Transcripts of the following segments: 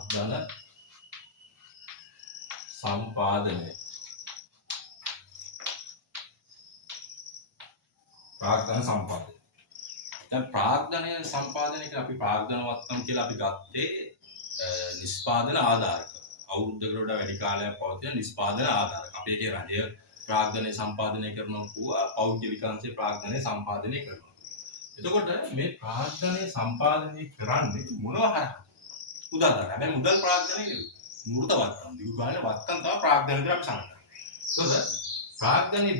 ප්‍රාග්ධන සම්පාදනය. ප්‍රාග්ධන සම්පාදනය. දැන් ප්‍රාග්ධනය සම්පාදනය කියලා අපි ප්‍රාග්ධන වත්කම් කියලා අපි ගත්තේ නිෂ්පාදන ආධාරක. අවුරුද්දකට වඩා වැඩි කාලයක් පවතින නිෂ්පාදන ආධාරක. අපේ කිය රජය ප්‍රාග්ධනය සම්පාදනය කරනවා කිව්වා පෞද්ගලික අංශේ ප්‍රාග්ධනය සම්පාදනය කරනවා. එතකොට මේ ප්‍රාග්ධනය සම්පාදනය කරන්නේ මොනවා හරහා? උදාහරණයක්. හැබැයි මුදල් ප්‍රාග්ධනය නෙවෙයි. මූර්ත වත්කම්. දීර්ඝකාලීන වත්කම් තමයි ප්‍රාග්ධනය කියලා අපි සඳහන් කරන්නේ. එතකොට ප්‍රාග්ධනය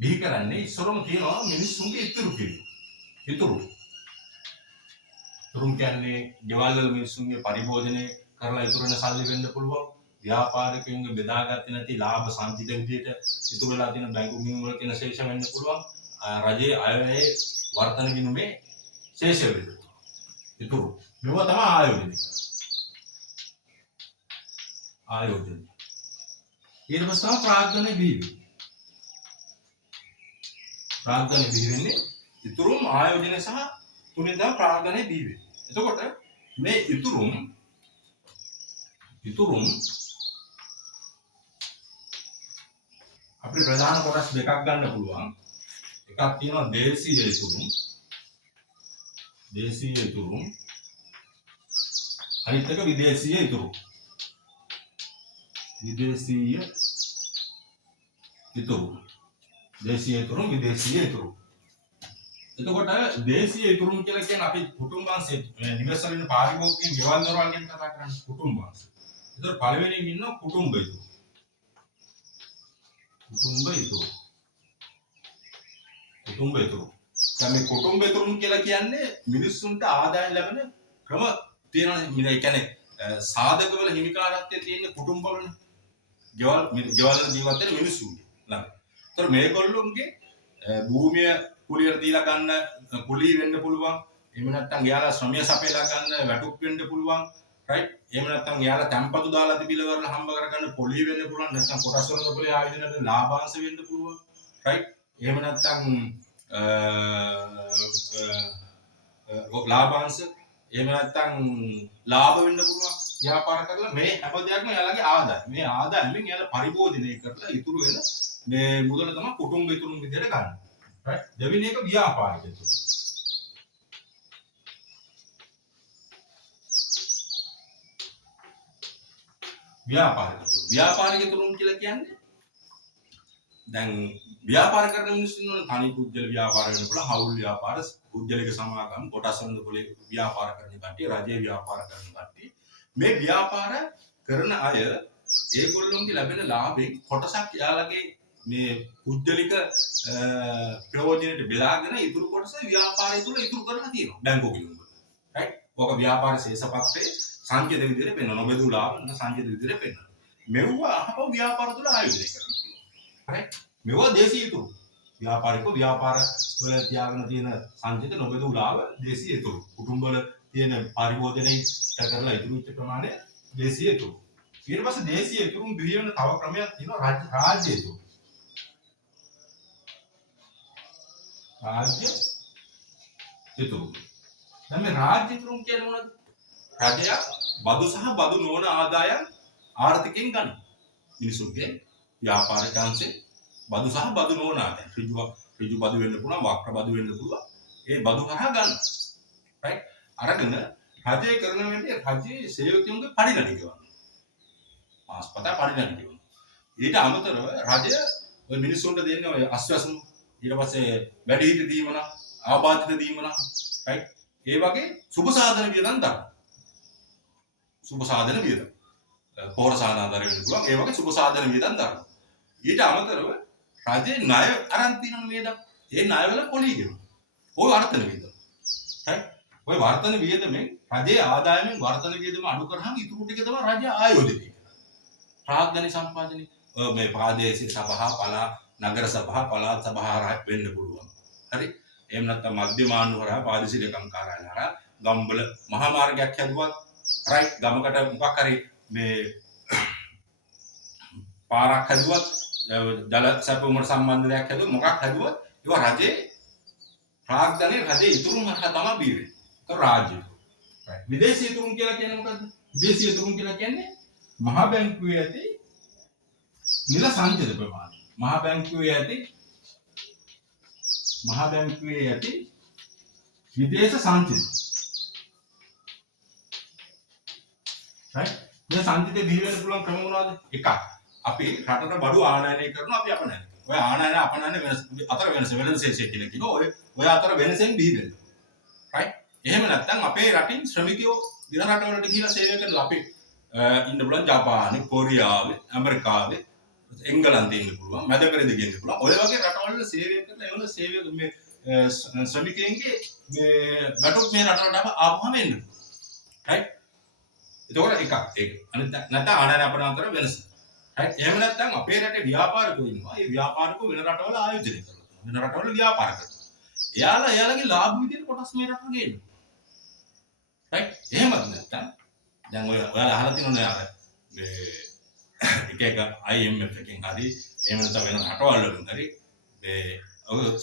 බිහි කරන්නේ ඉස්සරම කියනවා මිනිස්සුන්ගේ ඉතුරු කිරීම. ඉතුරු කියන්නේ ගෙවල් වල මිනිස්සුන්ගේ පරිභෝජනය කරලා ඉතුරු වෙන සල්ලි වෙන්න පුළුවන්. ව්‍යාපාරිකයන්ගේ බෙදාගත්තේ නැති ලාභ සංචිත විදියට ඉතුරු වෙලා තියෙන බැංකු ගිණුම් වල තියෙන ශේෂ වෙන්න පුළුවන්. රජයේ අයවැයේ වර්තන ගිණුමේ ශේෂ වෙන්න පුළුවන්. ඉතුරු. මේවා තමයි ආයෝජනය. ඊට පස්සේ ප්‍රාග්ධනය බිහි. ප්‍රාග්ධනය බිහි වෙන්නේ ඉතුරුම් ආයෝජනය සහ තුලින් තමයි ප්‍රාග්ධනය බිහි වෙන්නේ. එතකොට මේ ඉතුරුම් අපේ ප්‍රධාන කොටස් දෙකක් ගන්න පුළුවන්. එකක් තියෙනවා දේශීය ඉතුරුම්. අනිත් එක විදේශීය ඉතුරුම්. දේශීය ඉතුරුම්. එතකොට දේශීය ඉතුරුම් කියලා කියන්නේ අපි කුටුම්බාංශයේ නිවෙස්වල ඉන්න පාරිභෝගිකයන් ගෙවල් දොරවල් ගැන කතා කරන්නේ කුටුම්බාංශ. ඒතර පළවෙනියෙන් ඉන්නවා කුටුම්බ ඉතුරු. දැන් මේ කුටුම්බ ඉතුරුම් කියලා කියන්නේ මිනිස්සුන්ට ආදායම් ලැබෙන ක්‍රම තියෙනවා. ඒ කියන්නේ සාධක වල හිමිකාරත්වයේ තියෙන කුටුම්බවලනේ. ගෙවල් ජීවත් වෙන මිනිස්සුන්ගේ ළඟ. ඒතර මේගොල්ලොන්ගේ භූමිය කුලියට දීලා ගන්න කුලී වෙන්න පුළුවන්. එහෙම නැත්නම් එයාලා ශ්‍රමය සපයලා ගන්න වැටුප් වෙන්න පුළුවන්. රයිට්. එහෙම නැත්නම් එයාලා තැම්පතු දාලා තිබිලවල හම්බ කරගන්න පොලී වෙන්න පුළුවන්. නැත්නම් කොටස් වල පොලේ ආයෝජනයට ලාභාංශ වෙන්න පුළුවන්. රයිට්. එහෙම නැත්නම් ලාභාංශ එහෙම නැත්නම් ලාභ වෙන්න පුළුවන්. ව්‍යාපාර කරලා මේ හැම දෙයක්ම එයාලගේ ආදායම. මේ ආදායමෙන් එයාලා පරිභෝජනය කරලා ඉතුරු වෙන මේ මුදල තමයි කුටුම්බ ඉතුරුම් විදියට ගන්න. right දෙවෙනි එක ව්‍යාපාරික ඉතුරු. ව්‍යාපාරික ඉතුරුම් කියලා කියන්නේ දැන් ව්‍යාපාර කරන මිනිස්සුන් වල තනි පුද්ගල ව්‍යාපාර වෙන්න පුළුවන්. හවුල් ව්‍යාපාර, පුද්ගලික සමාගම්, කොටස් වල පොලේ ව්‍යාපාර කරන කට්ටිය, රජයේ ව්‍යාපාර කරන කට්ටිය. මේ ව්‍යාපාර කරන අය ඒගොල්ලොන්ගේ ලැබෙන ලාභයෙන් කොටසක් යාළගේ මේ පුද්ගලික ප්‍රයෝජනෙට බෙදාගෙන ඉතුරු කොටස ව්‍යාපාරය තුළ ඉතුරු කරලා තියෙනවා බැංකු ගිණුම් වල. රයිට්. ඔක ව්‍යාපාර ශේෂපත්‍රයේ සංකේත විදිහට පෙන්වන නොබෙදු ලාභ සංකේත විදිහට පෙන්වන. මෙවුවා අපව ව්‍යාපාර තුළ ආයෝජනය කරනවා. රයිට්. මෙවුවා දේශීය ඉතුරු. ව්‍යාපාර වල තියාගෙන තියෙන සංකේත නොබෙදු ලාභ දේශීය ඉතුරු. කුටුම්බ වල තියෙන පරිභෝජනයේ කරලා ඉතුරු වෙච්ච ප්‍රමාණය දේශීය ඉතුරු. ඊට පස්සේ දේශීය ඉතුරුම් බිහි වෙන තව ක්‍රමයක් තියෙනවා රාජ්‍ය ඉතුරු. රාජ්‍ය ඉතුරු. දැන් මේ රාජ්‍ය ඉතුරුම් කියන්නේ මොනවද? රජයක් බදු සහ බදු නොවන ආදායම් ආර්ථිකයෙන් ගන්න. මිනිසුන්ගේ ව්‍යාපාරික අංශේ බදු සහ බදු නොවන ආදායම් ඍජු බදු වෙන්න පුළුවන්, වක්‍ර බදු වෙන්න පුළුවන්. ඒ බදු හරහා ගන්න. රයිට්. අරගෙන රජය කරන වෙන්නේ රජයේ සේවකයන්ගේ පරිණාමය ගෙවන්න. මාස්පතා පරිණාමය ගෙවන්න. ඊට අමතරව රජය ඔය මිනිස්සුන්ට දෙන්නේ ඔය අස්වැසුම් ඊට පස්සේ වැඩිහිටි දීමන, ආබාධිත දීමන, රයිට්. ඒ වගේ සුබ සාධන වියදම් ගන්න. සුබ සාධන වියදම්. පොහොර සාධාරණ වෙන්න පුළුවන්. ඒ වගේ සුබ සාධන වියදම් ගන්න. ඊට අමතරව රජයේ ණය අරන් තියෙන වියදම්. ඒ ණය වල පොලී ගෙවන. ඔය වර්තන වියදම්. රයිට්. ඔය වර්තන වියදමෙන් රජයේ ආදායමෙන් වර්තන වියදම අඩු කරාම ඉතුරු ටික තමයි රජය ආයෝජනය කරන්නේ. ප්‍රාග්ධන සම්පාදනය මේ ප්‍රාදේශීය සභා, පළාත්, නගර සභා, පළාත් සභා හරහා වෙන්න පුළුවන්. හරි. එහෙම නැත්නම් මධ්‍යමාණ්ඩු හරහා, පාරිශීලක කාර්යාලය හරහා, ගම්වල මහා මාර්ගයක් හැදුවත්, රයිට්. ගමකට මොකක් හරි මේ පාරක් හැදුවත්, ජල සැපුමට සම්බන්ධ දෙයක් හැදුවත්, මොකක් හැදුවත් ඒවා රජයේ ප්‍රාග්ධනයේ රජයේ ඉතුරුම හරහා තමයි බිහි වෙන්නේ. ඒක රාජ්‍ය. විදේශීය තුරුම් කියලා කියන්නේ මොකද්ද? විදේශීය තුරුම් කියලා කියන්නේ මහා බැංකුවේ ඇති නිල සංචිත ප්‍රමාණය. මහා බැංකුවේ ඇති විදේශ සංචිත. right? මේ සංචිතේ දිවි වෙන පුළුවන් ක්‍රම මොනවද? එකක්. අපි රටට බඩු ආනයනය කරනවා අපි අපනයන. ඔය ආනයන අපනයන වෙනස අතර වෙනස වෙනසෙ කියලා කියනවා. ඔය අතර වෙනසෙන් දිවි වෙනවා. right? එහෙම නැත්නම් අපේ රටින් ශ්‍රමිකයෝ දින රටවලට ගිහිලා සේවය කරනවා. අපි ඉන්න පුළුවන් ජපානයේ, කොරියාවේ, ඇමරිකාවේ, එංගලන්තේ ඉන්න පුළුවන්, මැද පෙරදිගේ ඉන්න පුළුවන්. ඔය වගේ රටවල සේවය කරන එවන සේවය මේ ශ්‍රමිකයන්ගේ මේ වැටුප් මේ රටවලට ආවම එන්න. right? එතකොට එකක් ඒක. අනිත් නැත්නම් ආනයන අපන අතර වෙනස. right? එහෙම නැත්නම් අපේ රටේ ව්‍යාපාරිකයෝ ඉන්නවා. ඒ ව්‍යාපාරිකයෝ වෙන රටවල ආයෝජනය කරනවා. වෙන රටවල ව්‍යාපාර කරනවා. එයාලගේ ලාභ විදිහට කොටස් මේ රටට ගේනවා. right? එහෙමත් නැත්නම් දැන් ඔයාලා අහලා තියෙනවනේ අර මේ එක IMF එකෙන් හරි එහෙම නැත්නම් වෙන රටවල් වලින් හරි මේ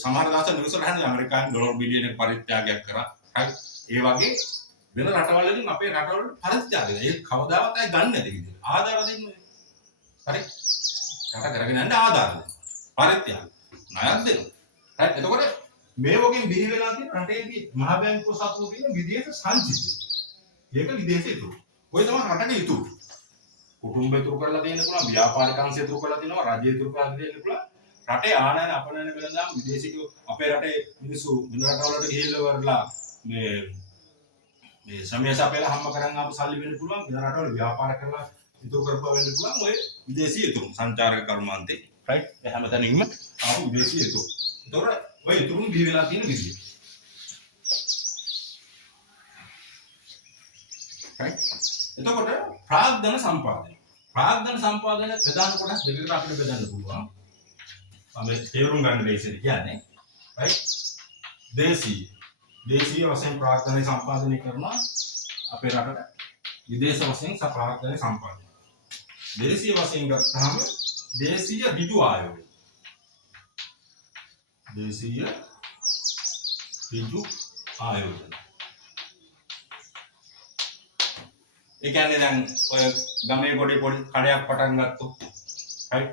සමහර දාස නිවසට හන්නේ ඇමරිකානු ඩොලර් බිලියන පරිත්‍යාගයක් කරා. right? ඒ වගේ වෙන රටවල් වලින් අපේ රටවල් පරිත්‍යාගය. ඒක කවදාවත් අය ගන්න නැති විදිහට. ආධාර දෙන්නේ. හරි? රට කරගෙන යන්න ආධාර දෙන්න. පරිත්‍යාග. ණයක් දෙනවා. right? එතකොට මේ වගේ බිහි වෙලා තියෙන රටේදී මහ බැංකුව සතුව තියෙන විදේශ සංචිතය. ඒක විදේශ ඉතුරු. ඔය තමයි රටේ ඉතුරු. කුටුම්බ ඉතුරු කරලා දෙන්න පුළුවන්, ව්‍යාපාරික අංශ ඉතුරු කරලා දෙනවා, රජය ඉතුරු කරලා දෙන්න පුළුවන්. රටේ ආනයන අපනයන වෙලඳාම් විදේශිකයෝ අපේ රටේ මිනිස්සු වෙන රටවලට ගිහිල්ලා වරලා මේ සමයස අපේලා හැම කරන් ආපු සල්ලි වෙන්න පුළුවන්. වෙන රටවල ව්‍යාපාර කරලා ඉතුරු කරපුවා වෙන්න පුළුවන්. ඔය විදේශීය ඉතුරු සංචාරක කර්මාන්තේ right? ඒ හැමතැනින්ම ආපු විදේශීය ඉතුරු. ඒතකොට ඔය ඉතුරුන් බිහි වෙලා තියෙන විදිය. right? එතකොට ප්‍රාග්ධන සම්පාදනය. ප්‍රාග්ධන සම්පාදනය ප්‍රධාන කොටස් දෙකකට අපිට බෙදන්න පුළුවන්. අපි තේරුම් ගන්න ලේසියි කියන්නේ. right? දේශීය වශයෙන් ප්‍රාග්ධන සම්පාදනය කරනවා අපේ රටට. විදේශ වශයෙන් ප්‍රාග්ධන සම්පාදනය. දේශීය වශයෙන් ගත්තාම දේශීය ඍජු ආයෝගය. දේශීය ඍජු ආයෝජන. ඒ කියන්නේ දැන් ඔය ගමේ පොඩි කඩයක් පටන් ගත්තොත් right?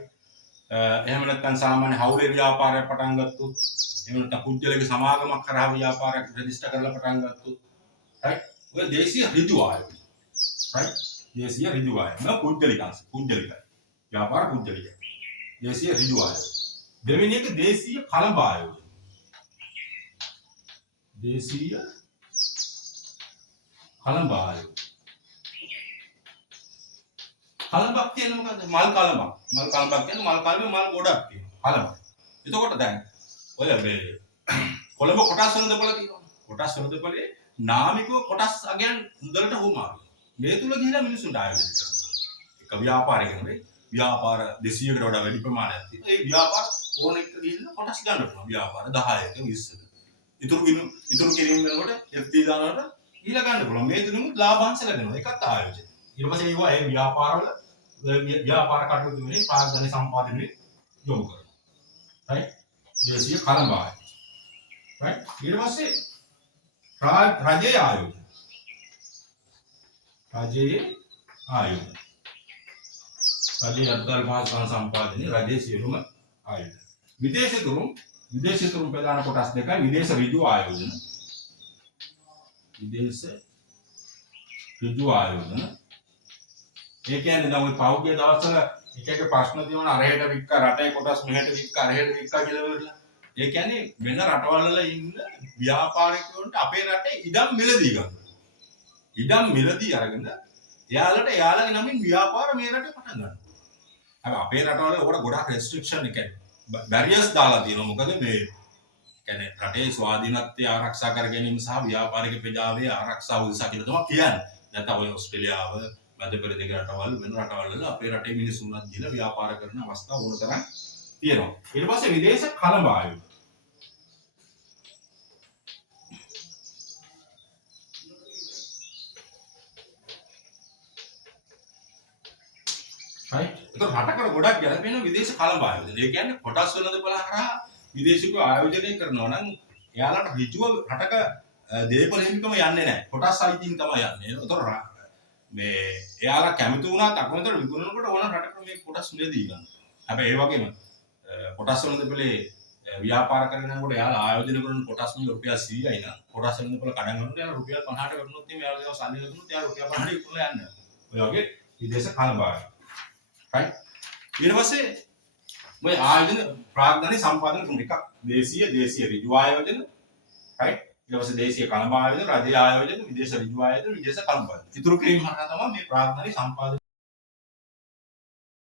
එහෙම නැත්නම් සාමාන්‍ය හවුලේ ව්‍යාපාරයක් පටන් ගත්තොත්, එහෙම නැත්නම් පුජ්‍යලගේ සමාගමක් කරා ව්‍යාපාරයක් රෙජිස්ටර් කරලා පටන් ගත්තොත් right? ඔය දේශීය ඍජු ආයෝජන. right? දේශීය ඍජු ආයෝජන. පුජ්‍යලිකයි. ව්‍යාපාර පුජ්‍යලිකයි. දේශීය ඍජු ආයෝජන. දෙවෙනි එක දේශීය කලබ ආයෝජන. දේශීය කලබ ආයෝජන. කලබක් කියන්නේ මොකද්ද? මල් කලබක්. මල් කලබක් කියන්නේ මල් කලබේ මල් ගොඩක් තියෙනවා. කලබ. එතකොට දැන් ඔය මේ කොළඹ කොටස් වෙනදපොළ තියෙනවා. කොටස් වෙනදපොළේ නාමිකව කොටස් අගයන් හොඳට හුමාරු. මේ තුල ගිහිලා මිනිස්සුන්ට ආයෝජනය කරනවා. එක ව්‍යාපාරයක නෙවෙයි. ව්‍යාපාර 200කට වඩා වැඩි ප්‍රමාණයක් තියෙනවා. ඒ ව්‍යාපාර ඕන එක ගිහිල්ලා කොටස් ගන්න පුළුවන්. ව්‍යාපාර 10ක 20ක. ඉතුරු කිරීම වෙනකොට FD දානකට ඊළඟ ගන්න පුළුවන්. මේ තුනම ලාභාංශ ලැබෙනවා. ඒකත් ආයෝජනය. ඊට පස්සේ ඒවා ඒ ව්‍යාපාරවල ව්‍යාපාර කටයුතු වලින් ප්‍රාග්ධන සම්පාදනයේ යොමු කරනවා. right? දේශීය කලබ ආයෝජන. right? ඊට පස්සේ රජයේ ආයෝජන. රජයේ අද්දල් මහා සම්පාදනයේ රජයේ සියලුම ආයෝජන. විදේශ තුරුම් ප්‍රධාන කොටස් දෙකයි. විදේශ ඍජු ආයෝජන. ඒ කියන්නේ දැන් ওই පෞද්ගලික දවස්වල එක ප්‍රශ්න තියෙනවා අරහෙට වික්ක රටේ කොටස් මෙහෙට වික්ක අරහෙට වික්ක කියලා වෙලා. ඒ කියන්නේ වෙන රටවල් වල ඉන්න ව්‍යාපාරිකයන්ට අපේ රටේ ඉඩම් මිලදී ගන්නවා. ඉඩම් මිලදී අරගෙන එයාලගේ නමින් ව්‍යාපාර මේ රටේ පටන් ගන්නවා. අපේ රටවල උකට ගොඩාක් රෙස්ට්‍රික්ෂන් එක බැරියර්ස් දාලා තියෙනවා. මොකද මේ කියන්නේ රටේ ස්වාධීනත්වය ආරක්ෂා කර ගැනීම සහ ව්‍යාපාරික ප්‍රජාවේ ආරක්ෂාව උදෙසා කියලා තමයි කියන්නේ. නැත්නම් ඔය ඕස්ට්‍රේලියාව මැද පෙරදිග රටවල් වෙන රටවල් වල අපේ රටේ මිනිස්සුන්වත් ගිහලා ව්‍යාපාර කරන අවස්ථා වුණ තරම් තියෙනවා. ඊට පස්සේ විදේශ කලබ ආයෝජන. right? ඒක රටකට ගොඩක් ගැලපෙන විදේශ කලබ ආයෝජන. ඒ කියන්නේ කොටස් වෙනද බලහරහා විදේශිකව ආයෝජනය කරනවා නම් එයාලට ඍජුව රටක දේපල හිමිකම යන්නේ නැහැ. කොටස් අයිතින් තමයි යන්නේ. ඒතර මේ එයාලා කැමති වුණාත් අකමැතිව විකුණනකොට ඕන රටකට මේ කොටස් මිලදී ගන්න. හැබැයි ඒ වගේම කොටස් වල දෙපලේ ව්‍යාපාර කරනකොට එයාලා ආයෝජනය කරන කොටස් මිල රුපියල් 100යි නම් කොටස් වල දෙපල කඩන් ගන්නකොට එයාලා රුපියල් 50ට වැටුනොත් එimhe එයාලා දේව සල්ලි ලැබුණොත් එයාලා රුපියල් 50ට විකුණලා යන්නේ. ඔය වගේ විදේශ කලබාග. right? ඊට පස්සේ මේ ආයෝජන ප්‍රාග්ධනයේ සම්පාදන තුන එකක් දේශීය ඍජු ආයෝජන right? ඊට පස්සේ දේශීය කලබ ආයෝජන, රජයේ ආයෝජන, විදේශ ඍජු ආයෝජන, විදේශ කලබ. ඉතුරු කිරීම හරහා තමයි මේ ප්‍රාග්ධනයේ සම්පාදනය